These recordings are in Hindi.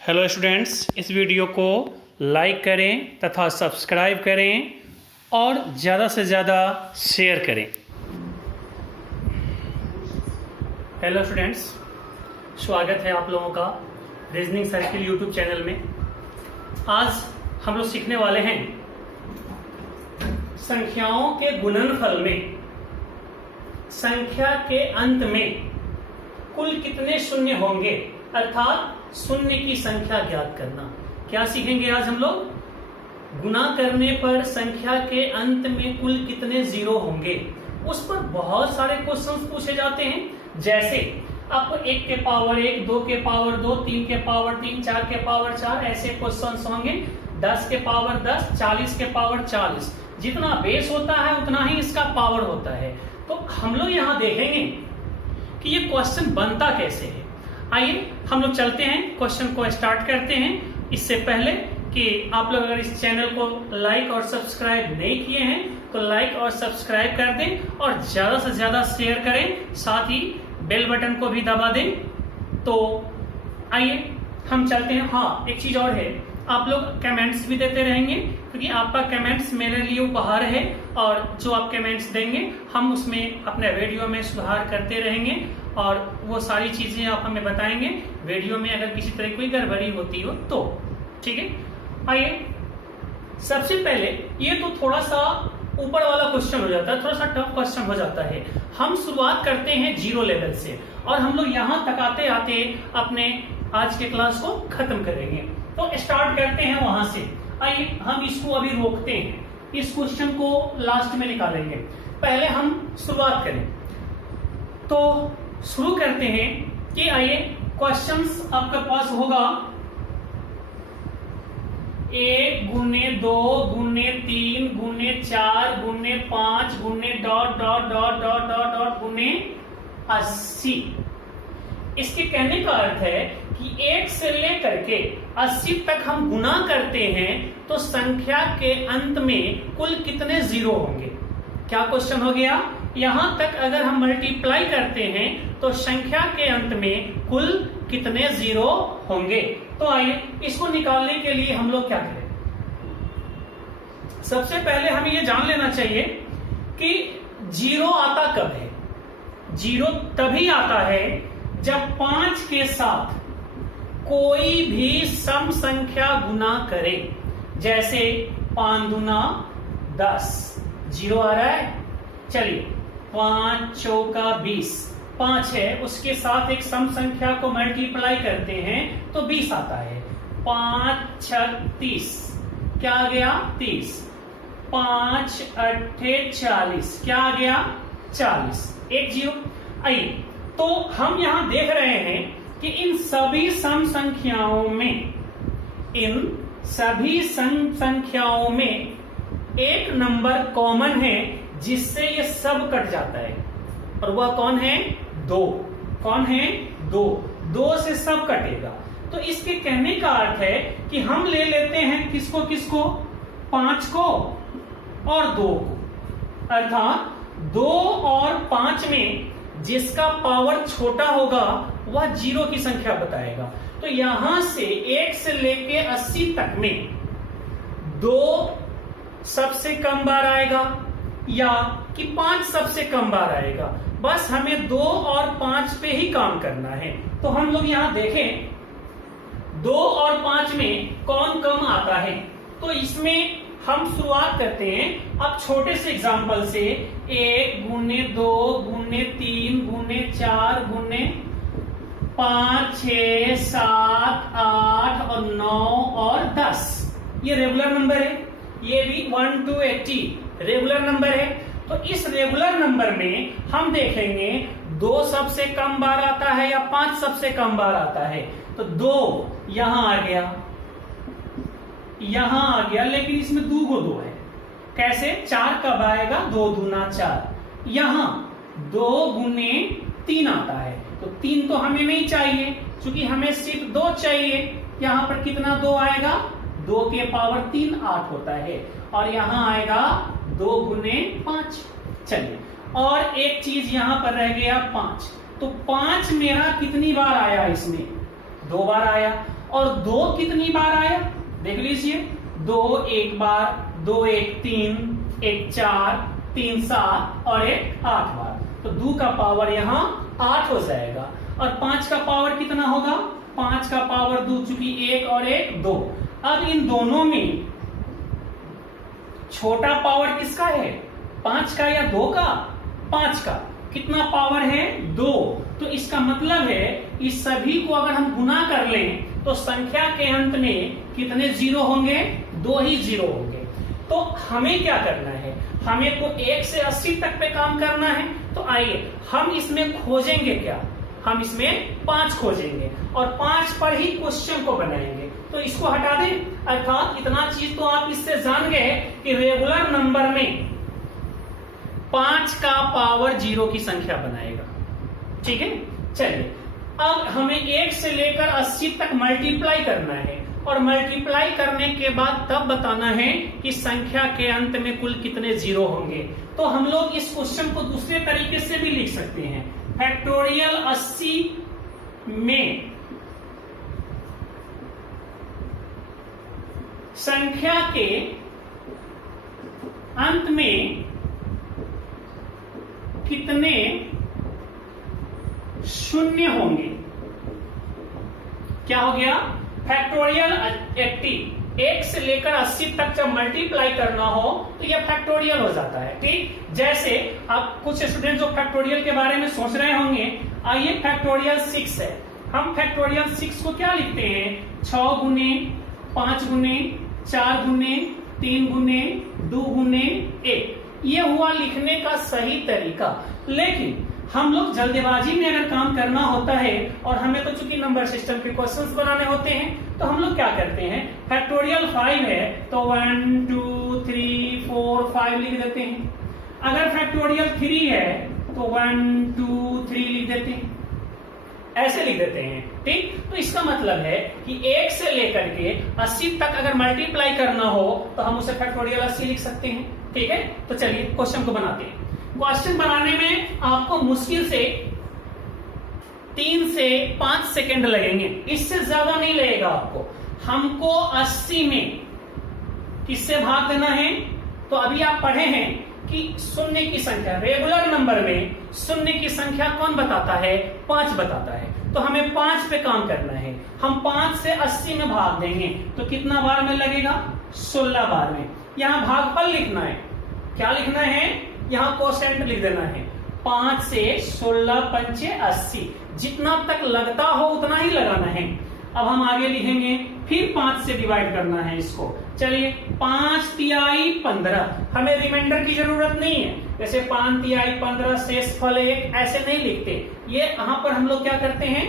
हेलो स्टूडेंट्स, इस वीडियो को लाइक करें तथा सब्सक्राइब करें और ज़्यादा से ज़्यादा शेयर करें। हेलो स्टूडेंट्स, स्वागत है आप लोगों का रीजनिंग सर्किल यूट्यूब चैनल में। आज हम लोग सीखने वाले हैं संख्याओं के गुणनफल में संख्या के अंत में कुल कितने शून्य होंगे, अर्थात शून्य की संख्या ज्ञात करना। क्या सीखेंगे आज हम लोग? गुणा करने पर संख्या के अंत में कुल कितने जीरो होंगे, उस पर बहुत सारे क्वेश्चंस पूछे जाते हैं। जैसे आपको 1 के पावर 1, 2 के पावर 2, 3 के पावर 3, 4 के पावर 4 ऐसे क्वेश्चंस होंगे। 10 के पावर 10, 40 के पावर 40। जितना बेस होता है उतना ही इसका पावर होता है। तो हम लोग यहाँ देखेंगे कि ये क्वेश्चन बनता कैसे है। आइए हम लोग चलते हैं, क्वेश्चन को स्टार्ट करते हैं। इससे पहले कि आप लोग अगर इस चैनल को लाइक और सब्सक्राइब नहीं किए हैं तो लाइक और सब्सक्राइब कर दें और ज्यादा से ज्यादा शेयर करें, साथ ही बेल बटन को भी दबा दें। तो आइए हम चलते हैं। हाँ, एक चीज और है, आप लोग कमेंट्स भी देते रहेंगे क्योंकि आपका कमेंट्स मेरे लिए उपहार है और जो आप कमेंट्स देंगे हम उसमें अपने वीडियो में सुधार करते रहेंगे और वो सारी चीजें आप हमें बताएंगे वीडियो में अगर किसी तरह कोई गड़बड़ी होती हो तो। ठीक है, आइए सबसे पहले ये तो थोड़ा सा ऊपर वाला क्वेश्चन हो जाता है, थोड़ा सा टफ क्वेश्चन हो जाता है। हम शुरुआत करते हैं जीरो लेवल से और हम लोग यहां तक आते आते अपने आज के क्लास को खत्म करेंगे। तो स्टार्ट करते हैं वहां से। आइए हम इसको अभी रोकते हैं, इस क्वेश्चन को लास्ट में निकालेंगे। पहले हम शुरुआत करें तो शुरू करते हैं कि आइए क्वेश्चंस आपके पास होगा 1 गुने 2 गुने 3 गुने 4 गुने 5 गुने dot dot dot dot dot dot गुने 80। इसके कहने का अर्थ है कि 1 से लेकर के 80 तक हम गुना करते हैं तो संख्या के अंत में कुल कितने जीरो होंगे। क्या क्वेश्चन हो गया? यहां तक अगर हम मल्टीप्लाई करते हैं तो संख्या के अंत में कुल कितने जीरो होंगे। तो आइए इसको निकालने के लिए हम लोग क्या करें। सबसे पहले हमें यह जान लेना चाहिए कि जीरो आता कब है। जीरो तभी आता है जब 5 के साथ कोई भी सम संख्या गुना करे। जैसे 5 दूना 10, जीरो आ रहा है। चलिए 5 चौका 20, 5 है, उसके साथ एक सम संख्या को मल्टीप्लाई करते हैं तो 20 आता है। 5 6 30, क्या आ गया? 30। 5 8 40, क्या आ गया? 40। एक जीरो। आइए तो हम यहां देख रहे हैं कि इन सभी सम संख्याओं में एक नंबर कॉमन है जिससे ये सब कट जाता है और वह कौन है? 2। कौन है? 2। 2 से सब कटेगा। तो इसके कहने का अर्थ है कि हम ले लेते हैं किसको किसको? 5 को और 2 को, अर्थात 2 और 5 में जिसका पावर छोटा होगा वह जीरो की संख्या बताएगा। तो यहां से 1 से लेके 80 तक में 2 सबसे कम बार आएगा या कि 5 सबसे कम बार आएगा। बस हमें 2 और 5 पे ही काम करना है। तो हम लोग यहां देखें 2 और 5 में कौन कम आता है। तो इसमें हम शुरुआत करते हैं अब छोटे से एग्जांपल से। 1 गुने 2 गुने 3 गुने 4 गुने 5 6 7 8 और 9 और 10। ये रेगुलर नंबर है। ये भी 1 to 80 रेगुलर नंबर है। तो इस रेगुलर नंबर में हम देखेंगे 2 सबसे कम बार आता है या 5 सबसे कम बार आता है। तो 2 यहां आ गया, यहां आ गया, लेकिन इसमें 2 को 2 है। कैसे? 4 कब आएगा? 2 दूना 4। यहां 2 गुने 3 आता है तो 3 तो हमें नहीं चाहिए क्योंकि हमें सिर्फ 2 चाहिए। यहां पर कितना 2 आएगा? 2 के पावर 3 8 होता है और यहां आएगा 2 गुने 5। चलिए, और एक चीज यहां पर रह गया 5। तो 5 मेरा कितनी बार आया? इसमें 2 बार आया। और 2 कितनी बार आया देख लीजिए, 2 एक बार, 2 एक 3, एक 4, 3 7 और एक 8 बार। तो 2 का पावर यहां 8 हो जाएगा। और 5 का पावर कितना होगा, 5 का पावर 2, चूंकि 1 और 1 2। अब इन दोनों में छोटा पावर किसका है, 5 का या 2 का, 5 का। कितना पावर है, 2। तो इसका मतलब है इस सभी को अगर हम गुना कर लें तो संख्या के अंत में कितने जीरो होंगे, 2 ही जीरो होंगे। तो हमें क्या करना है, हमें तो 1 से 80 तक पे काम करना है। तो आइए हम इसमें खोजेंगे क्या, हम इसमें 5 खोजेंगे और 5 पर ही क्वेश्चन को बनाएंगे। तो इसको हटा दें, अर्थात इतना चीज तो आप इससे जान गए कि रेगुलर नंबर में 5 का पावर 0 की संख्या बनाएगा। ठीक है, चलिए अब हमें 1 से लेकर 80 तक मल्टीप्लाई करना है और मल्टीप्लाई करने के बाद तब बताना है कि संख्या के अंत में कुल कितने जीरो होंगे। तो हम लोग इस क्वेश्चन को दूसरे तरीके से भी लिख सकते हैं। फैक्टोरियल 80 में संख्या के अंत में कितने शून्य होंगे। क्या हो गया, फैक्टोरियल 80, 1 से लेकर 80 तक जब मल्टीप्लाई करना हो तो यह फैक्टोरियल हो जाता है। ठीक, जैसे आप कुछ स्टूडेंट जो फैक्टोरियल के बारे में सोच रहे होंगे, आइए फैक्टोरियल 6 है, हम फैक्टोरियल 6 को क्या लिखते हैं, 6 गुने 5 गुने 4 गुने 3 गुने 2 गुने 1। ये हुआ लिखने का सही तरीका। लेकिन हम लोग जल्दबाजी में अगर काम करना होता है और हमें तो चूंकि नंबर सिस्टम के क्वेश्चंस बनाने होते हैं, तो हम लोग क्या करते हैं, फैक्टोरियल 5 है तो 1 2 3 4 5 लिख देते हैं। अगर फैक्टोरियल 3 है तो 1 2 3 लिख देते हैं, ऐसे लिख देते हैं। ठीक, तो इसका मतलब है कि 1 से लेकर के 80 तक अगर मल्टीप्लाई करना हो तो हम उसे फैक्टोरियल 80 लिख सकते हैं। ठीक है, तो चलिए क्वेश्चन को बनाते हैं। क्वेश्चन बनाने में आपको मुश्किल से 3 से 5 सेकंड लगेंगे, इससे ज्यादा नहीं लगेगा आपको। हमको 80 में किससे भाग देना है, तो अभी आप पढ़े हैं कि शून्य की संख्या, रेगुलर नंबर में शून्य की संख्या कौन बताता है, 5 बताता है। तो हमें 5 पे काम करना है। हम 5 से 80 में भाग देंगे तो कितना बार में लगेगा, 16 बार में। यहां भागफल लिखना है, क्या लिखना है, यहां कोसेंट लिख देना है। 5 से 16 पंचे 80, जितना तक लगता हो उतना ही लगाना है। अब हम आगे लिखेंगे, फिर 5 से डिवाइड करना है इसको। चलिए 5 तिहाई 15, हमें रिमाइंडर की जरूरत नहीं है, जैसे 5 तिहाई 15 शेषफल 1 ऐसे नहीं लिखते। ये यहां पर हम लोग क्या करते हैं,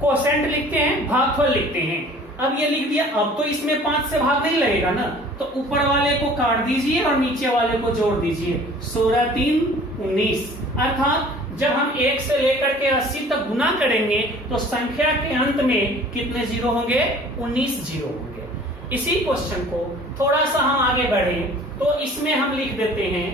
कोसेंट लिखते हैं, भागफल लिखते हैं। अब ये लिख दिया, अब तो इसमें 5 से भाग नहीं लगेगा ना, तो ऊपर वाले को काट दीजिए और नीचे वाले को जोड़ दीजिए। 16 3 19, अर्थात जब हम 1 से लेकर के 80 तक गुना करेंगे तो संख्या के अंत में कितने जीरो होंगे, 19 जीरो होंगे। इसी क्वेश्चन को थोड़ा सा हम आगे बढ़े तो इसमें हम लिख देते हैं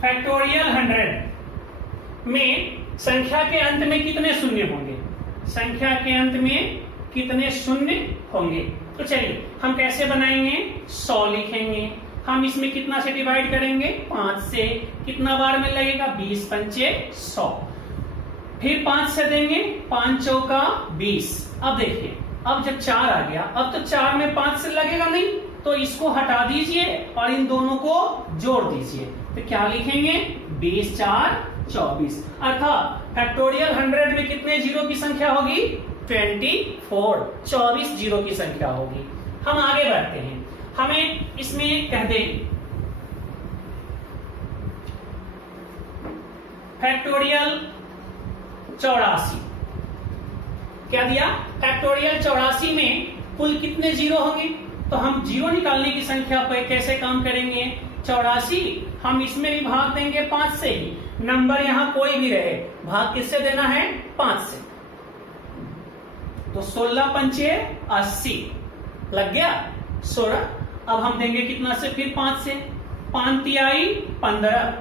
फैक्टोरियल 100 में संख्या के अंत में कितने शून्य होंगे, संख्या के अंत में कितने शून्य होंगे। तो चलिए हम कैसे बनाएंगे, 100 लिखेंगे। हम इसमें कितना से डिवाइड करेंगे, 5 से। कितना बार में लगेगा, 20 पंचे 100। फिर 5 से देंगे, 5 चौका 20। अब देखिए, अब जब 4 आ गया, अब तो 4 में 5 से लगेगा नहीं, तो इसको हटा दीजिए और इन दोनों को जोड़ दीजिए। तो क्या लिखेंगे, 20 4 24, अर्थात फैक्टोरियल 100 में कितने जीरो की संख्या होगी, 24, 24 जीरो की संख्या होगी। हम आगे बढ़ते हैं, हमें इसमें कह दें फैक्टोरियल 84, क्या दिया, फैक्टोरियल 84 में कुल कितने जीरो होंगे। तो हम जीरो निकालने की संख्या पर कैसे काम करेंगे, 84 हम इसमें भी भाग देंगे 5 से ही, नंबर यहां कोई भी रहे, भाग किससे देना है, 5 से। तो 16 पंचे 80 लग गया 16। अब हम देंगे कितना से, फिर 5 से। 5 तिहाई 15,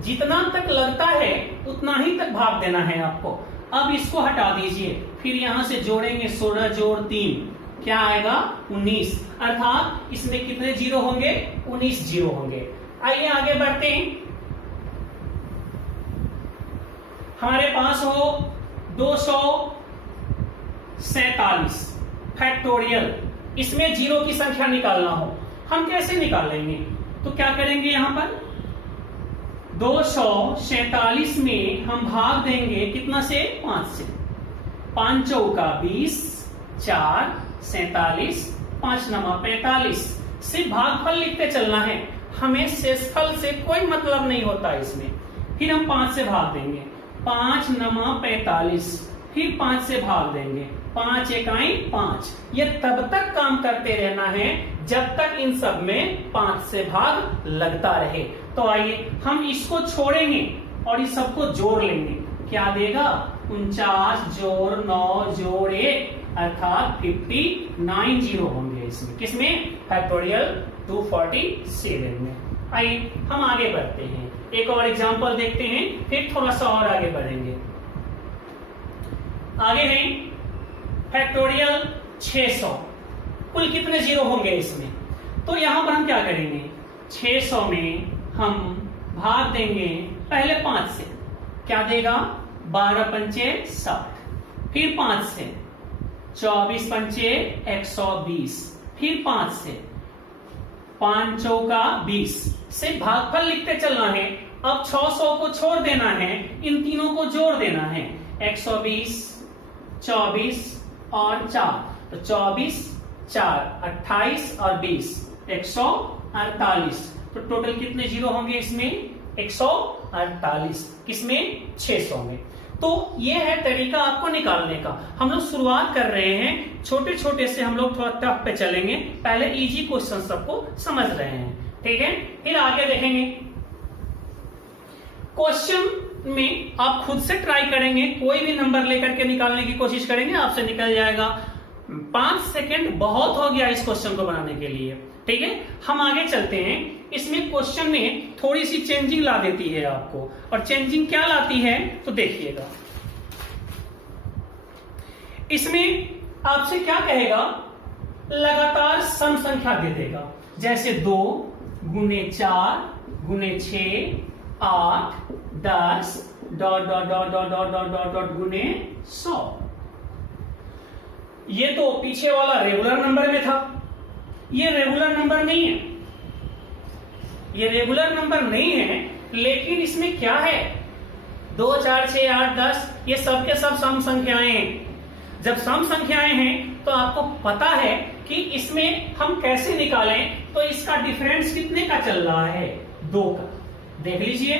जितना तक लगता है उतना ही तक भाग देना है आपको। अब इसको हटा दीजिए, फिर यहां से जोड़ेंगे 16 जोड़ 3 क्या आएगा 19, अर्थात इसमें कितने जीरो होंगे 19 जीरो होंगे। आइए आगे बढ़ते हैं। हमारे पास हो 247 फैक्टोरियल, इसमें जीरो की संख्या निकालना हो, हम कैसे निकालेंगे? तो क्या करेंगे, यहां पर 247 में हम भाग देंगे कितना से 5 से, 5 चौका 20, 4 47, 5 नमा 45, सिर्फ भागफल लिखते चलना है, हमें शेषफल से कोई मतलब नहीं होता इसमें। फिर हम 5 से भाग देंगे, 5 नमा 45, फिर 5 से भाग देंगे, 5 इकाई 5। ये तब तक काम करते रहना है जब तक इन सब में 5 से भाग लगता रहे। तो आइए हम इसको छोड़ेंगे और इस सबको जोड़ लेंगे, क्या देगा 49 जोड़ 9 जोड़ 1 अर्थात 59 जीरो होंगे इसमें, किसमें फैक्टोरियल 247 में। आइए हम आगे बढ़ते हैं, एक और एग्जांपल देखते हैं, फिर थोड़ा सा और आगे बढ़ेंगे। आगे है फैक्टोरियल 600, कुल कितने जीरो होंगे इसमें? तो यहां पर हम क्या करेंगे, 600 में हम भाग देंगे पहले 5 से, क्या देगा 12 पंचे 60, फिर 5 से 24 पंचे 120, फिर 5 से 5 चौका 20, से भागफल लिखते चलना है। अब 600 को छोड़ देना है, इन तीनों को जोड़ देना है, 120 24 और 4, तो 24 4 28 और 20 148, तो टोटल कितने जीरो होंगे इसमें 148, किसमें 600 में। तो ये है तरीका आपको निकालने का। हम लोग शुरुआत कर रहे हैं छोटे छोटे से, हम लोग थोड़ा टफ पे चलेंगे, पहले इजी क्वेश्चन सबको समझ रहे हैं, ठीक है, फिर आगे देखेंगे। क्वेश्चन में आप खुद से ट्राई करेंगे, कोई भी नंबर लेकर के निकालने की कोशिश करेंगे, आपसे निकल जाएगा। 5 सेकंड बहुत हो गया इस क्वेश्चन को बनाने के लिए, ठीक है। हम आगे चलते हैं। इसमें क्वेश्चन में थोड़ी सी चेंजिंग ला देती है आपको, और चेंजिंग क्या लाती है तो देखिएगा। इसमें आपसे क्या कहेगा, लगातार सम संख्या दे देगा, जैसे 2 गुने 4 गुने 6 8 10 dot dot dot dot dot dot dot dot गुने 100। ये तो पीछे वाला रेगुलर नंबर में था, ये रेगुलर नंबर नहीं है, ये रेगुलर नंबर नहीं है, लेकिन इसमें क्या है 2 4 6 8 10 ये सब के सब सम संख्याएं हैं। जब सम संख्याएं हैं तो आपको पता है कि इसमें हम कैसे निकालें, तो इसका डिफरेंस कितने का चल रहा है 2 का। देख लीजिए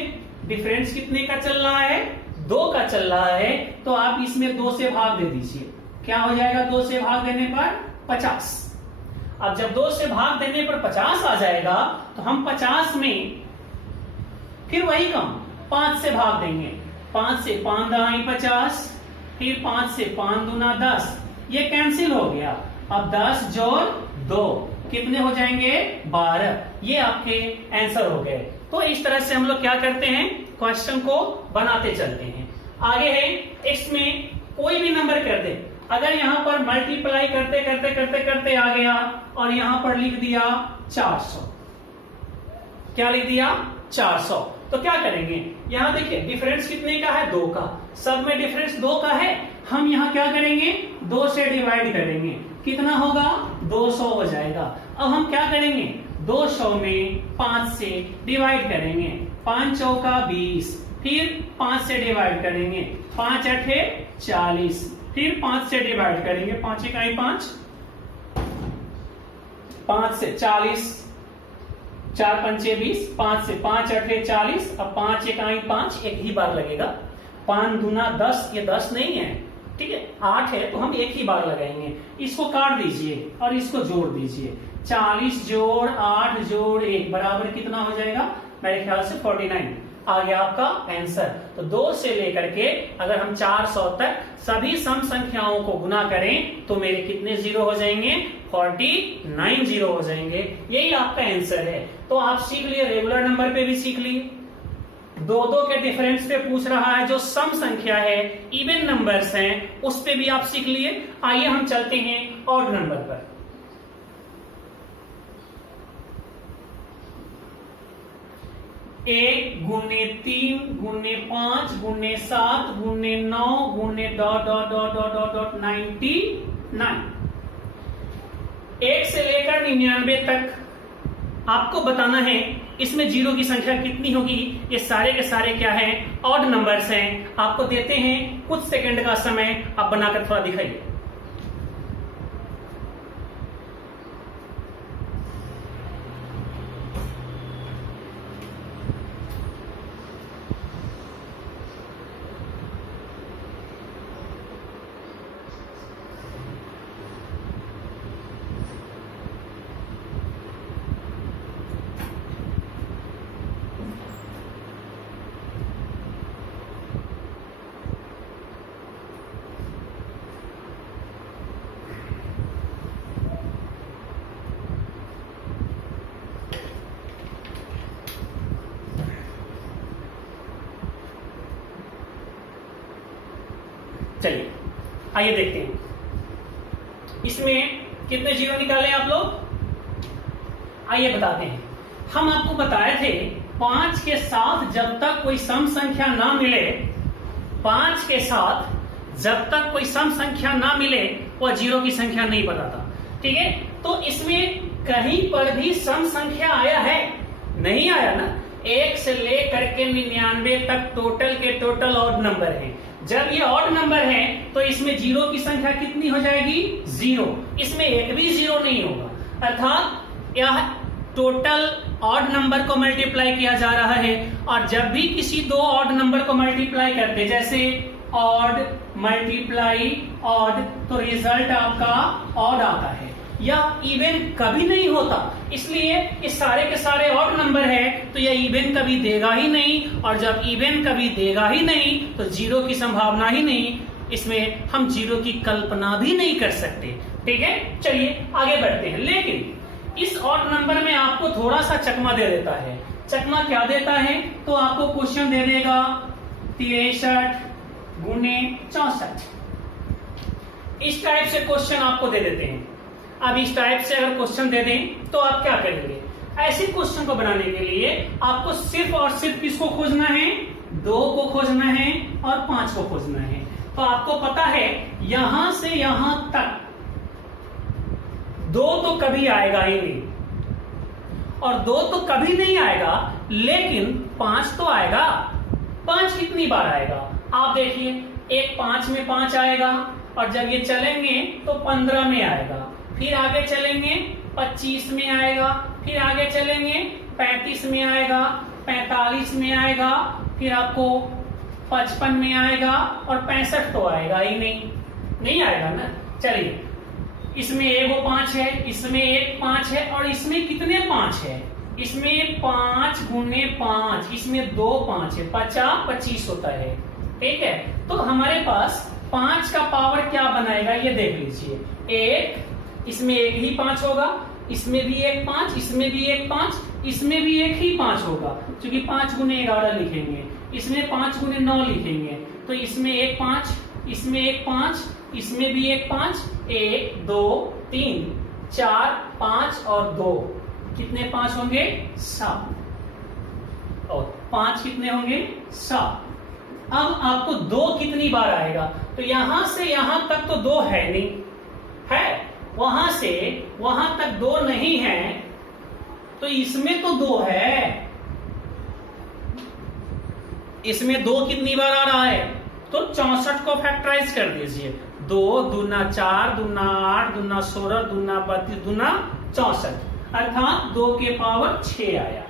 डिफरेंस कितने का चल रहा है 2 का चल रहा है, तो आप इसमें 2 से भाग दे दीजिए, क्या हो जाएगा 2 से भाग देने पर 50। अब जब 2 से भाग देने पर 50 आ जाएगा, तो हम 50 में फिर वही कम 5 से भाग देंगे, 5 से 5 दाई 50, फिर 5 से 5 दूना 10, ये कैंसिल हो गया। अब 10 जोड़ 2 कितने हो जाएंगे 12, ये आपके आंसर हो गए। तो इस तरह से हम लोग क्या करते हैं, क्वेश्चन को बनाते चलते हैं। आगे है इसमें कोई भी नंबर कर दे, अगर यहां पर मल्टीप्लाई करते करते करते करते आ गया और यहां पर लिख दिया 400, क्या लिख दिया 400, तो क्या करेंगे, यहां देखिए डिफरेंस कितने का है 2 का, सब में डिफरेंस 2 का है, हम यहां क्या करेंगे 2 से डिवाइड करेंगे, कितना होगा 200 हो जाएगा। अब हम क्या करेंगे 200 में 5 से डिवाइड करेंगे, 5 चौका 20, फिर 5 से डिवाइड करेंगे, 5 8 40, फिर 5 से डिवाइड करेंगे, 5 इकाई 5, 5 से 40, 4 पंचे 20, 5 से 5 8 40, अब 5 इकाई 5 एक ही बार लगेगा, 5 दूना 10, ये 10 नहीं है, ठीक है 8 है, तो हम एक ही बार लगाएंगे। इसको काट दीजिए और इसको जोड़ दीजिए, 40 जोड़ 8 जोड़ 1 बराबर कितना हो जाएगा, मेरे ख्याल से 49 आ गया आपका आंसर। तो 2 से लेकर के अगर हम 400 तक सभी सम संख्याओं को गुना करें तो मेरे कितने जीरो हो जाएंगे 49 जीरो हो जाएंगे, यही आपका आंसर है। तो आप सीख लिए, रेगुलर नंबर पे भी सीख लिए, दो दो के डिफरेंस पे पूछ रहा है, जो सम संख्या है, इवन नंबर्स हैं, उस पे भी आप सीख लिए। आइए हम चलते हैं ऑड नंबर पर। 1 गुने 3 गुने 5 गुने 7 गुने 9 गुने dot dot dot dot dot dot 99। 1 से लेकर 99 तक आपको बताना है इसमें जीरो की संख्या कितनी होगी। ये सारे के सारे क्या हैं, ऑड नंबर्स हैं। आपको देते हैं कुछ सेकंड का समय, आप बनाकर थोड़ा दिखाइए। चलिए आइए देखते हैं इसमें कितने जीरो निकाले आप लोग। आइए बताते हैं। हम आपको बताए थे 5 के साथ जब तक कोई सम संख्या ना मिले, 5 के साथ जब तक कोई सम संख्या ना मिले वह जीरो की संख्या नहीं बताता। ठीक है, तो इसमें कहीं पर भी सम संख्या आया है? नहीं आया ना। 1 से लेकर के 99 तक टोटल के टोटल ऑड नंबर हैं। जब ये ऑड नंबर है तो इसमें जीरो की संख्या कितनी हो जाएगी? 0। इसमें एक भी जीरो नहीं होगा, अर्थात यह टोटल ऑड नंबर को मल्टीप्लाई किया जा रहा है। और जब भी किसी दो ऑड नंबर को मल्टीप्लाई करते, जैसे ऑड मल्टीप्लाई ऑड, तो रिजल्ट आपका ऑड आता है। यह इवन कभी नहीं होता, इसलिए इस सारे के सारे ऑड नंबर है तो यह इवन कभी देगा ही नहीं। और जब इवन कभी देगा ही नहीं तो जीरो की संभावना ही नहीं, इसमें हम जीरो की कल्पना भी नहीं कर सकते। ठीक है, चलिए आगे बढ़ते हैं। लेकिन इस ऑड नंबर में आपको थोड़ा सा चकमा दे देता है। चकमा क्या देता है? तो आपको क्वेश्चन दे देगा 63 गुने 64। इस टाइप से क्वेश्चन आपको दे देते हैं। अब इस टाइप से अगर क्वेश्चन दे दें तो आप क्या करेंगे? ऐसे क्वेश्चन को बनाने के लिए आपको सिर्फ और सिर्फ किसको खोजना है? 2 को खोजना है और 5 को खोजना है। तो आपको पता है यहां से यहां तक 2 तो कभी आएगा ही नहीं, और 2 तो कभी नहीं आएगा, लेकिन 5 तो आएगा। 5 कितनी बार आएगा? आप देखिए, एक 5 में 5 आएगा, और जब ये चलेंगे तो 15 में आएगा, फिर आगे चलेंगे 25 में आएगा, फिर आगे चलेंगे 35 में आएगा, 45 में आएगा, फिर आपको 55 में आएगा, और 65 तो आएगा ही नहीं आएगा ना। चलिए, इसमें एगो 5 है, इसमें एक 5 है, और इसमें कितने 5 है? इसमें 5 गुने 5, इसमें 2 5 है, 50 25 होता है। ठीक है, तो हमारे पास 5 का पावर क्या बनाएगा ये देख लीजिए। एक, इसमें एक ही 5 होगा, इसमें भी एक 5, इसमें भी एक 5, इसमें भी एक ही 5 होगा, क्योंकि 5 गुने 11 लिखेंगे, इसमें 5 गुने 9 लिखेंगे, तो इसमें एक 5, इसमें एक 5, इसमें भी एक 5, 1 2 3 4 5 और 2, कितने 5 होंगे? 7। और 5 कितने होंगे? 7। अब आपको 2 कितनी बार आएगा? तो यहां से यहां तक तो 2 है नहीं, है, वहां से वहां तक 2 नहीं है, तो इसमें तो 2 है। इसमें 2 कितनी बार आ रहा है? तो 64 को फैक्टराइज कर दीजिए। 2 दूना 4 दूना 8 दूना 16 दूना 32 दूना 64, अर्थात 2 के पावर 6 आया।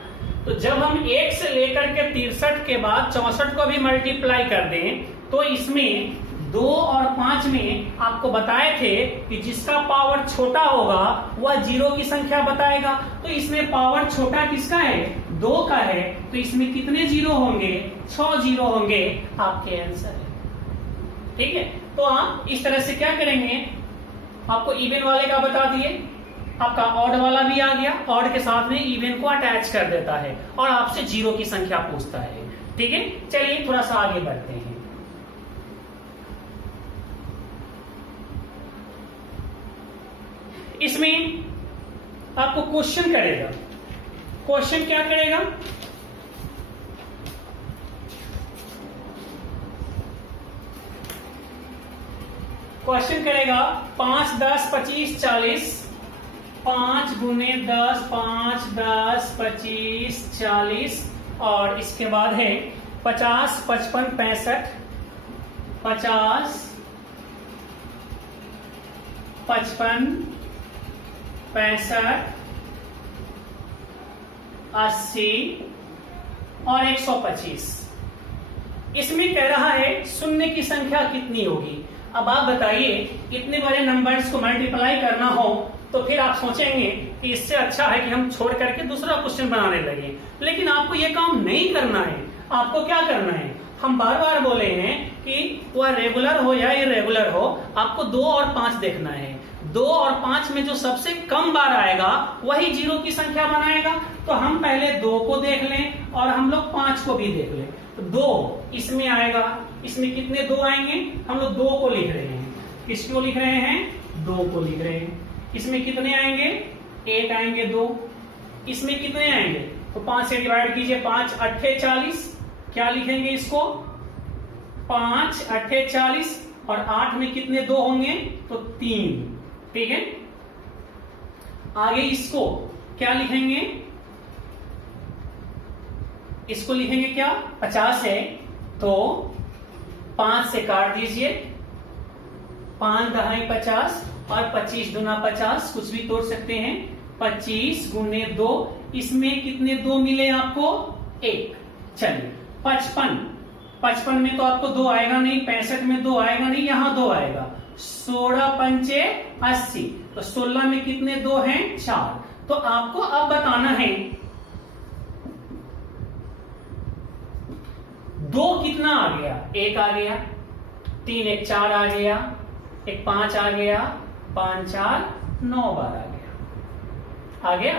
तो जब हम 1 से लेकर के 63 के बाद 64 को भी मल्टीप्लाई कर दें, तो इसमें 2 और 5 में आपको बताए थे कि जिसका पावर छोटा होगा वह जीरो की संख्या बताएगा। तो इसमें पावर छोटा किसका है? 2 का है, तो इसमें कितने जीरो होंगे? 6 जीरो होंगे। आपके आंसर है। ठीक है, तो आप इस तरह से क्या करेंगे? आपको इवन वाले का बता दिए, आपका ऑड वाला भी आ गया, ऑड के साथ में इवन को अटैच कर देता है और आपसे जीरो की संख्या पूछता है। ठीक है, चलिए थोड़ा सा आगे बढ़ते हैं। इसमें आपको क्वेश्चन करेगा। क्वेश्चन क्या करेगा? क्वेश्चन करेगा 5, 10, 25, 40, 5 गुने 10, 5, 10, 25, 40 और इसके बाद है 50, 55, 65, 50, 55, 65, 80 और 125। इसमें कह रहा है शून्य की संख्या कितनी होगी। अब आप बताइए, इतने बड़े नंबर्स को मल्टीप्लाई करना हो तो फिर आप सोचेंगे कि इससे अच्छा है कि हम छोड़ करके दूसरा क्वेश्चन बनाने लगे, लेकिन आपको यह काम नहीं करना है। आपको क्या करना है? हम बार बार बोले हैं कि वह रेगुलर हो या इरेगुलर हो, आपको 2 और 5 देखना है। 2 और 5 में जो सबसे कम बार आएगा वही 0 की संख्या बनाएगा। तो हम पहले 2 को देख लें और हम लोग 5 को भी देख लें। तो 2 इसमें आएगा, इसमें कितने 2 आएंगे? हम लोग 2 को लिख रहे हैं। किसको लिख रहे हैं? 2 को लिख रहे हैं। इसमें कितने आएंगे? 1 आएंगे 2। इसमें कितने आएंगे? तो 5 से डिवाइड कीजिए, 5 8 40। क्या लिखेंगे इसको? 5 8 40 और 8 में कितने 2 होंगे? तो 3। ठीक है, आगे इसको क्या लिखेंगे? इसको लिखेंगे क्या? 50 है तो 5 से काट दीजिए, 5 दहाई 50 और 25 दूना 50, कुछ भी तोड़ सकते हैं। 25 गुने 2, इसमें कितने 2 मिले आपको? 1। चलिए 55 में तो आपको 2 आएगा नहीं, 65 में 2 आएगा नहीं, यहां 2 आएगा। 16 पंचे 80, तो 16 में कितने 2 हैं? 4। तो आपको अब बताना है 2 कितना आ गया? 1 आ गया, 3 1 4 आ गया, 1 5 आ गया, 5 4 9 बार आ गया।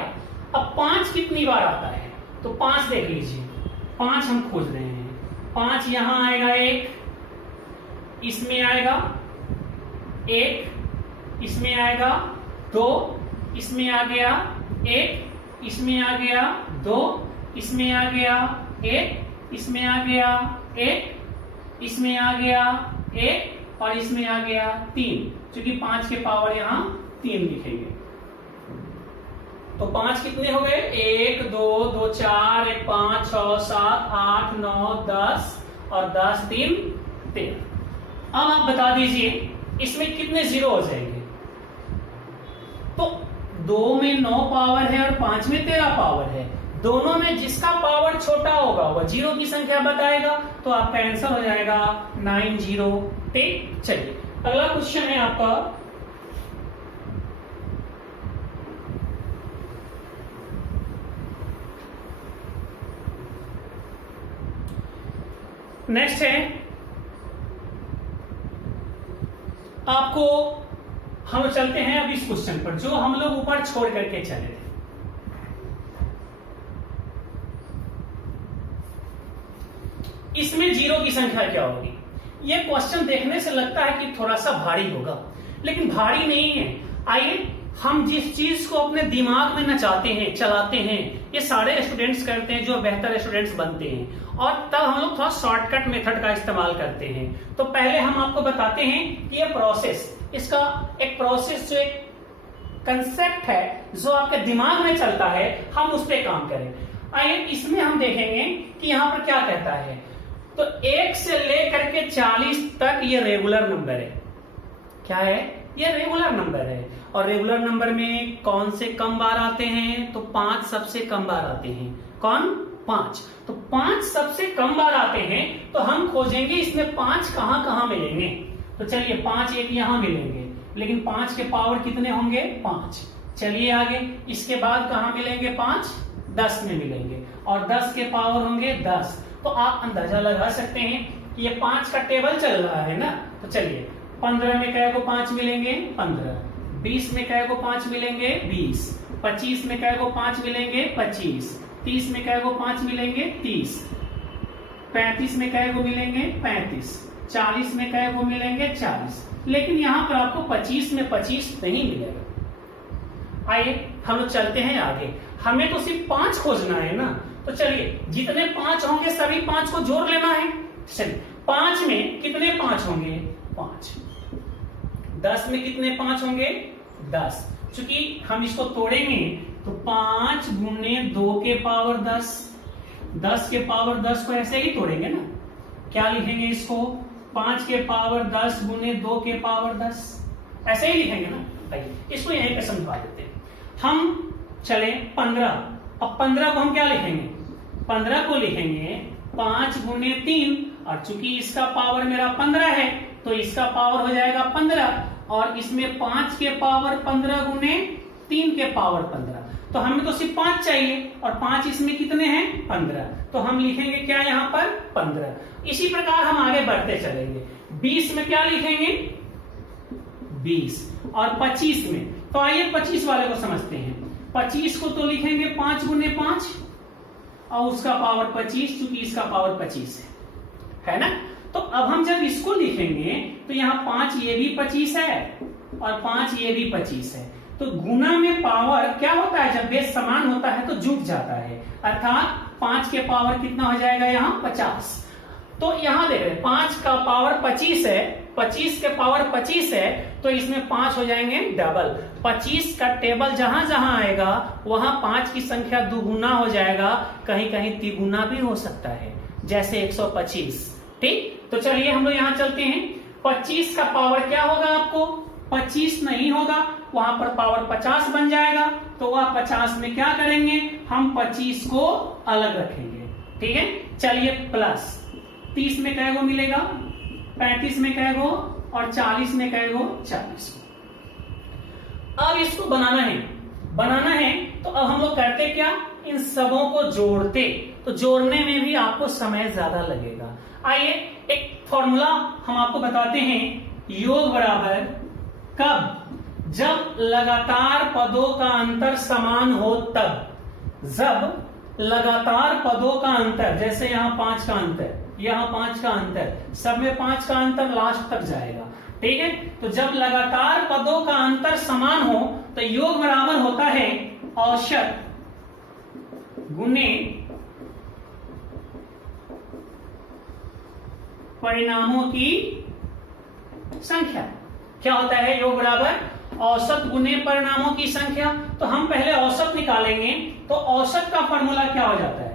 अब 5 कितनी बार आता है? तो 5 देख लीजिए, 5 हम खोज रहे हैं। 5 यहां आएगा 1, इसमें आएगा 1, इसमें आएगा 2, इसमें आ गया 1, इसमें आ गया 2, इसमें आ गया 1, इसमें आ गया 1, इसमें आ गया 1 और इसमें आ गया 3, क्योंकि 5 के पावर यहां 3 लिखेंगे। तो 5 कितने हो गए? 1 2 2 4 1 5 6 7 8 9 10 और 10 3 13। अब आप बता दीजिए इसमें कितने 0 हो जाएंगे? तो 2 में 9 पावर है और 5 में 13 पावर है। दोनों में जिसका पावर छोटा होगा वह 0 की संख्या बताएगा। तो आपका आंसर हो जाएगा 90। चलिए अगला क्वेश्चन है आपका, नेक्स्ट है आपको, हम चलते हैं अब इस क्वेश्चन पर जो हम लोग ऊपर छोड़ करके चले थे। इसमें 0 की संख्या क्या होगी? यह क्वेश्चन देखने से लगता है कि थोड़ा सा भारी होगा, लेकिन भारी नहीं है। आइए हम जिस चीज को अपने दिमाग में नचाते हैं, चलाते हैं, ये सारे स्टूडेंट्स करते हैं जो बेहतर स्टूडेंट्स बनते हैं, और तब हम लोग थोड़ा शॉर्टकट मेथड का इस्तेमाल करते हैं। तो पहले हम आपको बताते हैं कि ये प्रोसेस, इसका एक प्रोसेस जो एक कंसेप्ट है जो आपके दिमाग में चलता है, हम उस पर काम करें। आइए इसमें हम देखेंगे कि यहां पर क्या कहता है। तो 1 से लेकर के 40 तक ये रेगुलर नंबर है। क्या है? ये रेगुलर नंबर है। और रेगुलर नंबर में कौन से कम बार आते हैं? तो 5 सबसे कम बार आते हैं। कौन? 5। तो 5 सबसे कम बार आते हैं, तो हम खोजेंगे इसमें 5 कहां कहां मिलेंगे। तो चलिए 5 एक यहां मिलेंगे, लेकिन 5 के पावर कितने होंगे? 5। चलिए आगे, इसके बाद कहां मिलेंगे? 5 10 में मिलेंगे, और 10 के पावर होंगे 10। तो आप अंदाजा लगा सकते हैं कि ये 5 का टेबल चल रहा है ना। तो चलिए 15 में कै को 5 मिलेंगे? 15। 20 में कै को 5 मिलेंगे? 20। 25 में कै को 5 मिलेंगे? 25। 30 में कै को 5 मिलेंगे? 30। 35 में कै को मिलेंगे 35, 40 में कै को मिलेंगे 40, लेकिन यहां पर आपको 25 में 25 नहीं मिलेगा। आइए हम लोग चलते हैं आगे, हमें तो सिर्फ 5 खोजना है ना, तो चलिए जितने 5 होंगे सभी 5 को जोड़ लेना है। चलिए 5 में कितने 5 होंगे 5, 10 में कितने 5 होंगे 10, चूंकि हम इसको तोड़ेंगे तो 5 गुने 2 के पावर 10, 10 के पावर 10 को ऐसे ही तोड़ेंगे ना, क्या लिखेंगे इसको 5 के पावर 10 गुने 2 के पावर 10, ऐसे ही लिखेंगे ना। भाई इसको यहीं पे समझा देते हैं हम। चले 15, अब 15 को हम क्या लिखेंगे, 15 को लिखेंगे 5 गुने 3, और चूंकि इसका पावर मेरा 15 है तो इसका पावर हो जाएगा 15, और इसमें 5 के पावर 15 गुने 3 के पावर 15, तो हमें तो सिर्फ 5 चाहिए, और 5 इसमें कितने हैं 15, तो हम लिखेंगे क्या यहाँ पर 15। इसी प्रकार हम आगे बढ़ते चलेंगे, 20 में क्या लिखेंगे 20, और 25 में, तो आइए 25 वाले को समझते हैं। 25 को तो लिखेंगे 5 गुने 5, और उसका पावर 25, चूंकि इसका पावर 25 है ना। तो अब हम जब इसको लिखेंगे तो यहाँ 5 ये भी 25 है और 5 ये भी 25 है, तो गुना में पावर क्या होता है, जब बेस समान होता है तो जुट जाता है, अर्थात 5 के पावर कितना हो जाएगा यहाँ 50। तो यहाँ देख रहे 5 का पावर 25 है, 25 के पावर 25 है, तो इसमें 5 हो जाएंगे डबल। 25 का टेबल जहां जहां आएगा वहां 5 की संख्या दुगुना हो जाएगा, कहीं कहीं तिगुना भी हो सकता है, जैसे 125। ठीक, तो चलिए हम लोग यहां चलते हैं। 25 का पावर क्या होगा आपको 25 नहीं होगा, वहां पर पावर 50 बन जाएगा, तो वह 50 में क्या करेंगे हम 25 को अलग रखेंगे। ठीक है, चलिए प्लस 30 में कै गो मिलेगा 35 में कै गो, और 40 में कै गो 40 को। अब इसको बनाना है तो अब हम लोग करते क्या, इन सबों को जोड़ते, तो जोड़ने में भी आपको समय ज्यादा लगेगा। आइए एक फॉर्मूला हम आपको बताते हैं, योग बराबर कब, जब लगातार पदों का अंतर समान हो तब। जब लगातार पदों का अंतर, जैसे यहाँ 5 का अंतर, यहाँ 5 का अंतर, सब में 5 का अंतर लास्ट तक जाएगा। ठीक है, तो जब लगातार पदों का अंतर समान हो तो योग बराबर होता है औसत गुने परिणामों की संख्या। क्या होता है योग बराबर औसत गुने परिणामों की संख्या। तो हम पहले औसत निकालेंगे, तो औसत का फॉर्मूला क्या हो जाता है,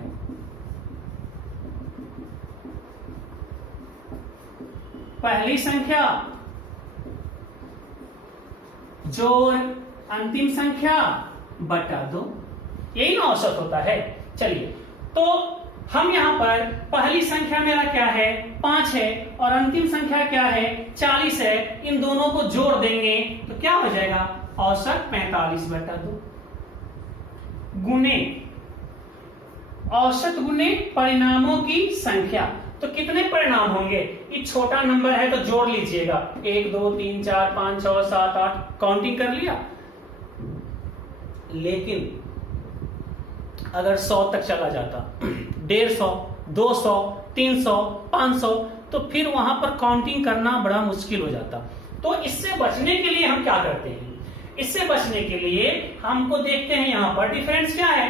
पहली संख्या जोड़ अंतिम संख्या बटा 2, यही ना औसत होता है। चलिए, तो हम यहां पर पहली संख्या मेरा क्या है 5 है, और अंतिम संख्या क्या है 40 है, इन दोनों को जोड़ देंगे तो क्या हो जाएगा औसत 45 बटा 2 गुने औसत गुने परिणामों की संख्या। तो कितने परिणाम होंगे, ये छोटा नंबर है तो जोड़ लीजिएगा, 1 2 3 4 5 6 7 8 काउंटिंग कर लिया। लेकिन अगर 100 तक चला जाता, 150, 200, 300, 500, तो फिर वहां पर काउंटिंग करना बड़ा मुश्किल हो जाता। तो इससे बचने के लिए हम क्या करते हैं, इससे बचने के लिए हमको देखते हैं यहां पर डिफरेंस क्या है,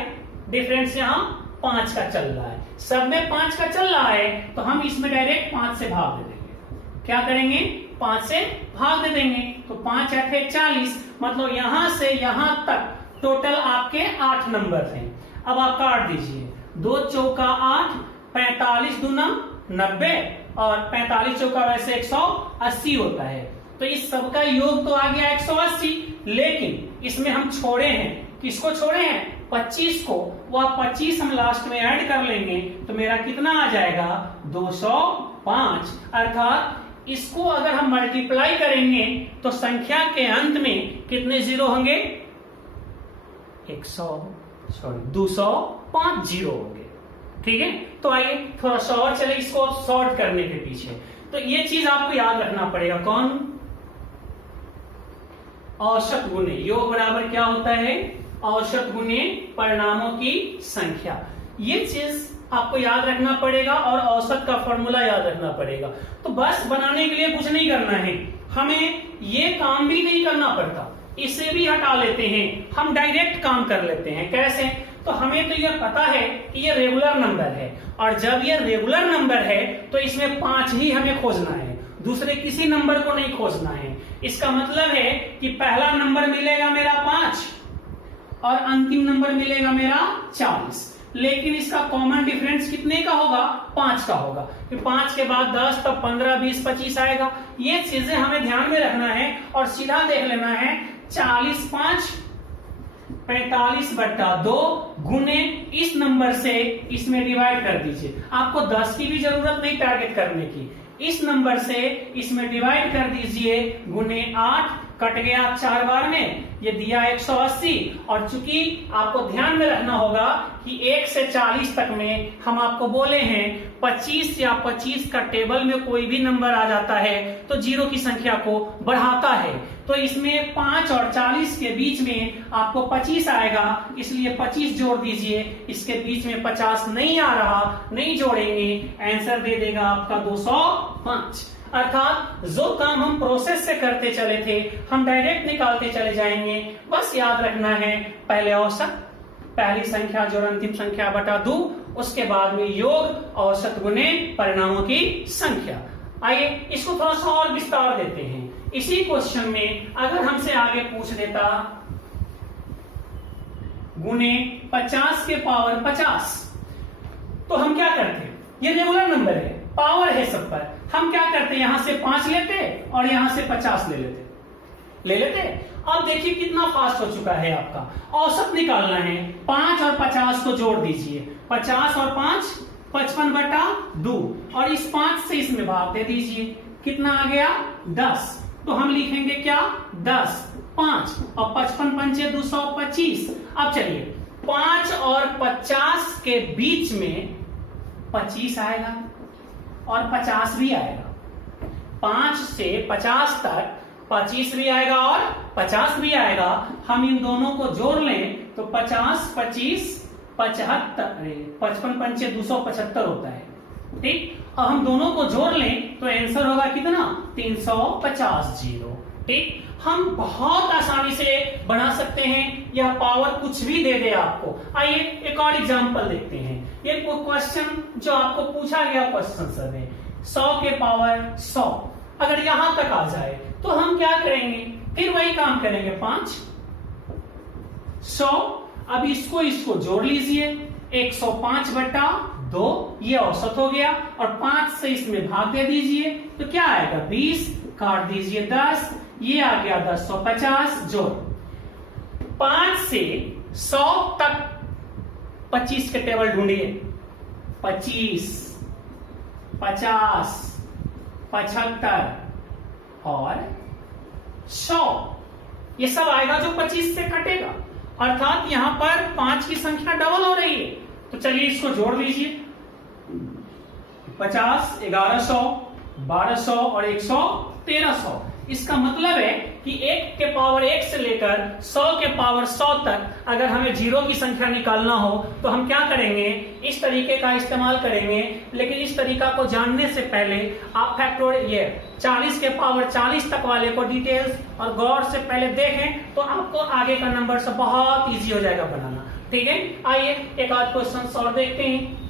डिफरेंस यहां 5 का चल रहा है, सब में 5 का चल रहा है, तो हम इसमें डायरेक्ट 5 से भाग दे देंगे। क्या करेंगे 5 से भाग दे देंगे, तो 5 8 40, मतलब यहां से यहां तक टोटल आपके 8 नंबर हैं। अब आप काट दीजिए, 2 चौका 8, 45 दूना 90, और 45 चौका वैसे 180 होता है, तो इस सबका योग तो आ गया 180। लेकिन इसमें हम छोड़े हैं, किसको छोड़े हैं 25 को, वह 25 हम लास्ट में ऐड कर लेंगे तो मेरा कितना आ जाएगा 205। अर्थात इसको अगर हम मल्टीप्लाई करेंगे तो संख्या के अंत में कितने जीरो होंगे 205 जीरो होंगे। ठीक है, तो आइए थोड़ा सा और चले इसको सॉर्ट करने के पीछे। तो ये चीज आपको याद रखना पड़ेगा, कौन औसत गुने, योग बराबर क्या होता है औसत गुने परिणामों की संख्या। ये चीज आपको याद रखना पड़ेगा और औसत का फॉर्मूला याद रखना पड़ेगा। तो बस बनाने के लिए कुछ नहीं करना है, हमें ये काम भी नहीं करना पड़ता, इसे भी हटा लेते हैं, हम डायरेक्ट काम कर लेते हैं। कैसे? तो हमें तो यह पता है कि ये रेगुलर नंबर है, और जब ये रेगुलर नंबर है तो इसमें 5 ही हमें खोजना है, दूसरे किसी नंबर को नहीं खोजना है। इसका मतलब है कि पहला नंबर मिलेगा मेरा 5 और अंतिम नंबर मिलेगा मेरा 40, लेकिन इसका कॉमन डिफरेंस कितने का होगा? 5 का होगा। फिर 5 के बाद 10, तब 15, 20, 25 आएगा। ये चीजें हमें ध्यान में रखना है और सीधा देख लेना है 40 5 45/2 गुने इस नंबर से इसमें डिवाइड कर दीजिए। आपको 10 की भी जरूरत नहीं टारगेट करने की, इस नंबर से इसमें डिवाइड कर दीजिए गुने 8, कट गया 4 बार में, ये दिया 180। और चूंकि आपको ध्यान में रखना होगा कि 1 से 40 तक में हम आपको बोले हैं 25 या 25 का टेबल में कोई भी नंबर आ जाता है तो जीरो की संख्या को बढ़ाता है। तो इसमें 5 और 40 के बीच में आपको 25 आएगा, इसलिए 25 जोड़ दीजिए। इसके बीच में 50 नहीं आ रहा, नहीं जोड़ेंगे, आंसर दे देगा आपका 205। अर्थात जो काम हम प्रोसेस से करते चले थे हम डायरेक्ट निकालते चले जाएंगे। बस याद रखना है पहले औसत, पहली संख्या जोड़ अंतिम संख्या बटा 2, उसके बाद में योग औसत गुने परिणामों की संख्या। आइए इसको थोड़ा सा और विस्तार देते हैं। इसी क्वेश्चन में अगर हमसे आगे पूछ देता गुने 50 के पावर 50, तो हम क्या करते? ये रेगुलर नंबर है, पावर है सब पर, हम क्या करते? यहां से 5 लेते और यहां से 50 ले लेते। अब देखिए कितना फास्ट हो चुका है आपका। औसत निकालना है, 5 और 50 को जोड़ दीजिए, 50 और 5 55/2, और इस 5 से इसमें भाग दे दीजिए। कितना आ गया? 10। तो हम लिखेंगे क्या? 10 5 और 55 पंचे 225। अब चलिए 5 और 50 के बीच में 25 आएगा और 50 भी आएगा। 5 से 50 तक 25 भी आएगा और 50 भी आएगा। हम इन दोनों को जोड़ लें तो 50 25 75, 55 पंचे 275 होता है। ठीक, अब हम दोनों को जोड़ लें तो आंसर होगा कितना? 350 जीरो। ठीक, हम बहुत आसानी से बना सकते हैं, यह पावर कुछ भी दे दे आपको। आइए एक और एग्जांपल देखते हैं। ये क्वेश्चन जो आपको पूछा गया क्वेश्चन सर है 100 के पावर 100, अगर यहां तक आ जाए तो हम क्या करेंगे? फिर वही काम करेंगे, 5 100। अब इसको जोड़ लीजिए, 105/2, ये औसत हो गया, और 5 से इसमें भाग दे दीजिए तो क्या आएगा? 20, काट दीजिए 10, ये आ गया 1050 जोड़। 5 से 100 तक 25 के टेबल ढूंढिए, 25 50 75 और 100, ये सब आएगा जो 25 से कटेगा। अर्थात यहां पर 5 की संख्या डबल हो रही है। तो चलिए इसको जोड़ लीजिए, 50 1100 1200 और 100 1300। इसका मतलब है कि 1 के पावर 1 से लेकर 100 के पावर 100 तक अगर हमें जीरो की संख्या निकालना हो तो हम क्या करेंगे? इस तरीके का इस्तेमाल करेंगे। लेकिन इस तरीका को जानने से पहले आप फैक्टोरियल ये 40 के पावर 40 तक वाले को डिटेल्स और गौर से पहले देखें तो आपको आगे का नंबर से बहुत इजी हो जाएगा बनाना। ठीक है, आइए एक आध क्वेश्चन और देखते हैं।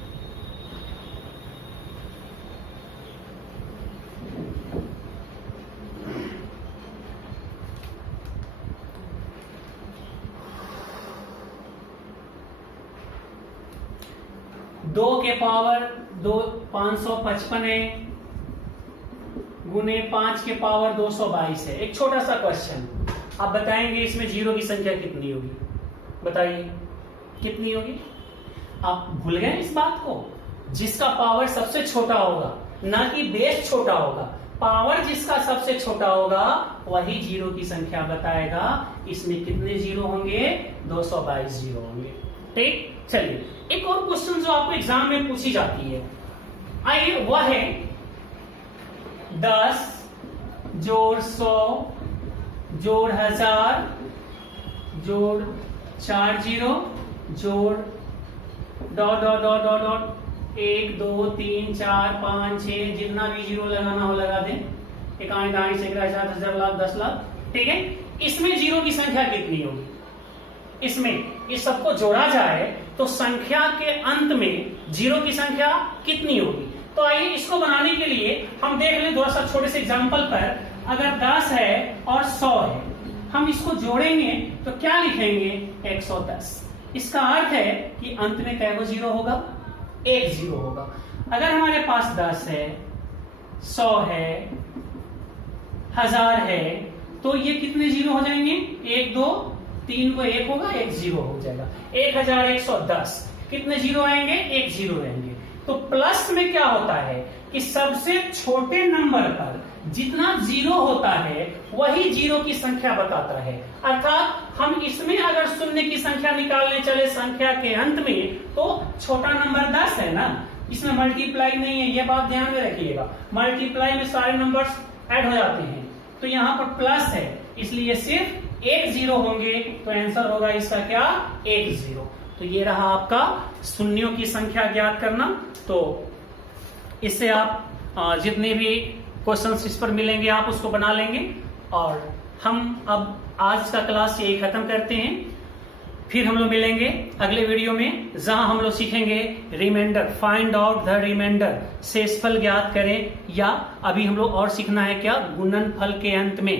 दो के पावर 555 है गुने 5 के पावर 222 है। एक छोटा सा क्वेश्चन, आप बताएंगे इसमें जीरो की संख्या कितनी होगी? बताइए कितनी होगी? आप भूल गए इस बात को? जिसका पावर सबसे छोटा होगा, ना कि बेस छोटा होगा, पावर जिसका सबसे छोटा होगा वही जीरो की संख्या बताएगा। इसमें कितने जीरो होंगे? 222 जीरो होंगे। ठीक, चलिए एक और क्वेश्चन जो आपको एग्जाम में पूछी जाती है, आइए वह है 10 जोड़ 100 जोड़ 1000 जोड़ 4 जीरो जोड़ dot dot dot dot dot 1 2 3 4 5 6 जितना भी जीरो लगाना हो लगा दें। 1 2 3 4 5 6 लाख 10 लाख, ठीक है। इसमें जीरो की संख्या कितनी होगी? इसमें इस सबको जोड़ा जाए तो संख्या के अंत में जीरो की संख्या कितनी होगी? तो आइए इसको बनाने के लिए हम देख लें थोड़ा सा छोटे से एग्जांपल पर। अगर 10 है और 100 है, हम इसको जोड़ेंगे तो क्या लिखेंगे? 110। इसका अर्थ है कि अंत में कै जीरो होगा? 1 जीरो होगा। अगर हमारे पास 10 है, 100 है, 1000 है, तो ये कितने जीरो हो जाएंगे? 1 2 3 को 1 होगा, 1 जीरो हो जाएगा। 1110 कितने जीरो आएंगे? 1 जीरो रहेंगे। तो प्लस में क्या होता है कि सबसे छोटे नंबर पर जितना जीरो होता है वही जीरो की संख्या बताता है। अर्थात हम इसमें अगर शून्य की संख्या निकालने चले संख्या के अंत में, तो छोटा नंबर 10 है ना, इसमें मल्टीप्लाई नहीं है, यह बात ध्यान में रखिएगा। मल्टीप्लाई में सारे नंबर्स ऐड हो जाते हैं, तो यहाँ पर प्लस है, इसलिए सिर्फ 1 जीरो होंगे। तो आंसर होगा इसका क्या? 1 जीरो। तो ये रहा आपका शून्यों की संख्या ज्ञात करना। तो इससे आप जितने भी क्वेश्चंस इस पर मिलेंगे आप उसको बना लेंगे। और हम अब आज का क्लास यही खत्म करते हैं। फिर हम लोग मिलेंगे अगले वीडियो में, जहां हम लोग सीखेंगे reminder, find out the reminder, शेषफल ज्ञात करें। या अभी हम लोग और सीखना है क्या? गुणनफल के अंत में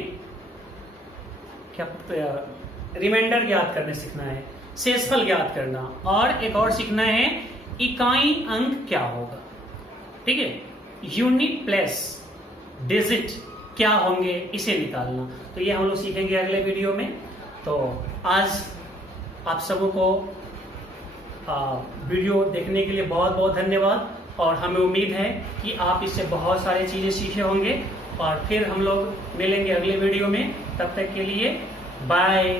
क्या रिमाइंडर ज्ञात करने सीखना है, शेषफल ज्ञात करना, और एक और सीखना है इकाई अंक क्या होगा, ठीक है, यूनिट प्लेस डिजिट क्या होंगे इसे निकालना। तो ये हम लोग सीखेंगे अगले वीडियो में। तो आज आप सबों को वीडियो देखने के लिए बहुत बहुत धन्यवाद, और हमें उम्मीद है कि आप इससे बहुत सारी चीजें सीखे होंगे। और फिर हम लोग मिलेंगे अगले वीडियो में, तब तक के लिए बाय।